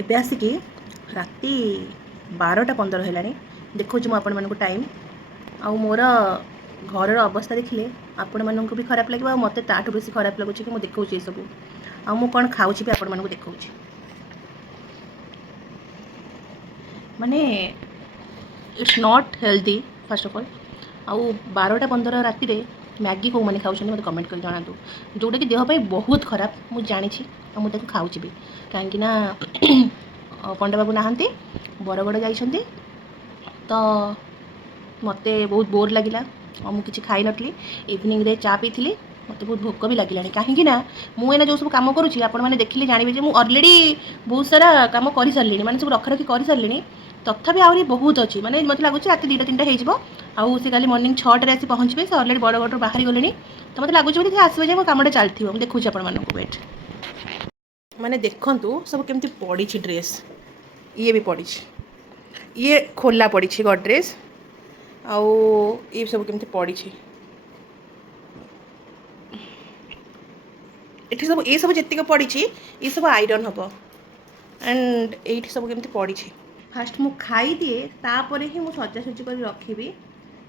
ଏବେ ଆସିକି ରାତି 12ଟା 15 ହେଲାଣି। ଦେଖାଉଛି ମୁଁ ଆପଣମାନଙ୍କୁ ଟାଇମ୍। ଆଉ ମୋର ଘରର ଅବସ୍ଥା ଦେଖିଲେ ଆପଣମାନଙ୍କୁ ବି ଖରାପ ଲାଗିବ, ଆଉ ମୋତେ ତାଠୁ ବେଶୀ ଖରାପ ଲାଗୁଛି କି ମୁଁ ଦେଖାଉଛି ଏସବୁ। ଆଉ ମୁଁ କ'ଣ ଖାଉଛି ବି ଆପଣମାନଙ୍କୁ ଦେଖାଉଛି। ମାନେ it's not healthy fast of all. ଆଉ 12ଟା 15 ରାତିରେ ମ୍ୟାଗି କେଉଁମାନେ ଖାଉଛନ୍ତି ମୋତେ କମେଣ୍ଟ କରି ଜଣାନ୍ତୁ, ଯେଉଁଟାକି ଦେହ ପାଇଁ ବହୁତ ଖରାପ ମୁଁ ଜାଣିଛି। ଆଉ ମୁଁ ତାକୁ ଖାଉଛି ବି, କାହିଁକି ନା ପଣ୍ଡା ବାବୁ ନାହାନ୍ତି, ବରଗଡ଼ ଯାଇଛନ୍ତି। ତ ମୋତେ ବହୁତ ବୋର୍ ଲାଗିଲା ଆଉ ମୁଁ କିଛି ଖାଇନଥିଲି। ଇଭିନିଂରେ ଚା ପିଇଥିଲି। ମୋତେ ବହୁତ ଭୋକ ବି ଲାଗିଲାଣି, କାହିଁକି ନା ମୁଁ ଏଇନା ଯେଉଁ ସବୁ କାମ କରୁଛି ଆପଣମାନେ ଦେଖିଲେ ଜାଣିବେ ଯେ ମୁଁ ଅଲରେଡ଼ି ବହୁତ ସାରା କାମ କରିସାରିଲିଣି, ମାନେ ସବୁ ରଖାରଖି କରିସାରିଲିଣି। ତଥାପି ଆହୁରି ବହୁତ ଅଛି, ମାନେ ମୋତେ ଲାଗୁଛି ରାତି 2ଟା 3ଟା ହେଇଯିବ। ଆଉ ସେ କାଲି ମର୍ଣ୍ଣିଂ 6ଟାରେ ଆସି ପହଞ୍ଚିବେ। ସେ ଅଲରେଡ଼ି ବରଗଡ଼ରୁ ବାହାରି ଗଲେଣି। ତ ମୋତେ ଲାଗୁଛି ବୋଧେ ସେ ଆସିବେ ଯେ ମୋ କାମଟା ଚାଲିଥିବ। ମୁଁ ଦେଖୁଛି ଆପଣମାନଙ୍କୁ, ୱେଟ୍। ମାନେ ଦେଖନ୍ତୁ ସବୁ କେମିତି ପଡ଼ିଛି ଡ୍ରେସ୍। ଇଏ ବି ପଡ଼ିଛି, ଇଏ ଖୋଲା ପଡ଼ିଛି ଗଡ୍ରେଜ୍। ଆଉ ଏ ସବୁ କେମିତି ପଡ଼ିଛି ଏଠି ସବୁ, ଏ ସବୁ ଯେତିକି ପଡ଼ିଛି ଏ ସବୁ ଆଇରନ୍ ହେବ। ଆଣ୍ଡ ଏଇଠି ସବୁ କେମିତି ପଡ଼ିଛି। ଫାଷ୍ଟ ମୁଁ ଖାଇଦିଏ, ତାପରେ ହିଁ ମୁଁ ସଜାସଜି କରି ରଖିବି।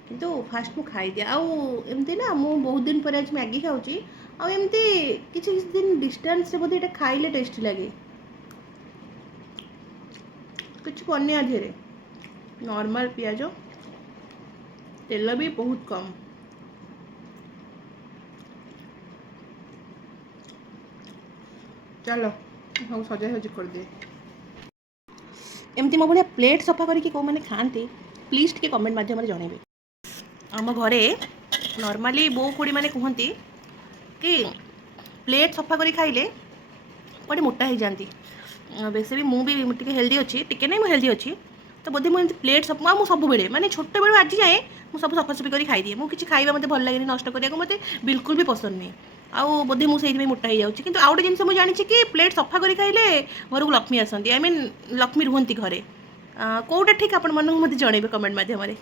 କିନ୍ତୁ ଫାଷ୍ଟ ମୁଁ ଖାଇଦିଏ। ଆଉ ଏମିତି ନା ମୁଁ ବହୁତ ଦିନ ପରେ ଆଜି ମ୍ୟାଗି ଖାଉଛି। ଆଉ ଏମିତି କିଛି କିଛି ଦିନ ଡିଷ୍ଟାନ୍ସରେ ବୋଧେ ଏଇଟା ଖାଇଲେ ଟେଷ୍ଟି ଲାଗେ। କିଛି ପନିଆ ଧିଅରେ ନର୍ମାଲ ପିଆଜ, ତେଲ ବି ବହୁତ କମ୍। ଚାଲ ହଉ ସଜାସଜି କରିଦିଏ। ଏମିତି ମୋ ଭଳିଆ ପ୍ଲେଟ୍ ସଫା କରିକି କେଉଁମାନେ ଖାଆନ୍ତି ପ୍ଲିଜ୍ ଟିକେ କମେଣ୍ଟ ମାଧ୍ୟମରେ ଜଣାଇବେ। ଆମ ଘରେ ନର୍ମାଲି ବୋଉ ଖୁଡ଼ୀମାନେ କୁହନ୍ତି କି ପ୍ଲେଟ୍ ସଫା କରି ଖାଇଲେ କୁଆଡ଼େ ମୋଟା ହେଇଯାଆନ୍ତି। ବେଶୀ ବି ମୁଁ ବି ଟିକେ ହେଲ୍ଦି ଅଛି, ଟିକେ ନାହିଁ ମୁଁ ହେଲ୍ଦି ଅଛି। ତ ବୋଧେ ମୁଁ ଏମିତି ପ୍ଲେଟ୍ ସଫା, ମୁଁ ସବୁବେଳେ ମାନେ ଛୋଟବେଳୁ ଆଜି ଯାଏଁ ମୁଁ ସବୁ ସଫାସଫି କରି ଖାଇଦିଏ। ମୁଁ କିଛି ଖାଇବା ମୋତେ ଭଲ ଲାଗେନି, ନଷ୍ଟ କରିବାକୁ ମୋତେ ବିଲକୁଲ ବି ପସନ୍ଦ ନୁହେଁ। ଆଉ ବୋଧେ ମୁଁ ସେଇଥିପାଇଁ ମୋଟା ହେଇଯାଉଛି। କିନ୍ତୁ ଆଉ ଗୋଟେ ଜିନିଷ ମୁଁ ଜାଣିଛି କି ପ୍ଲେଟ୍ ସଫା କରି ଖାଇଲେ ଘରକୁ ଲକ୍ଷ୍ମୀ ଆସନ୍ତି। ଆଇ ମିନ୍ ଲକ୍ଷ୍ମୀ ରୁହନ୍ତି ଘରେ। କେଉଁଟା ଠିକ୍ ଆପଣମାନଙ୍କୁ ମୋତେ ଜଣାଇବେ କମେଣ୍ଟ ମାଧ୍ୟମରେ।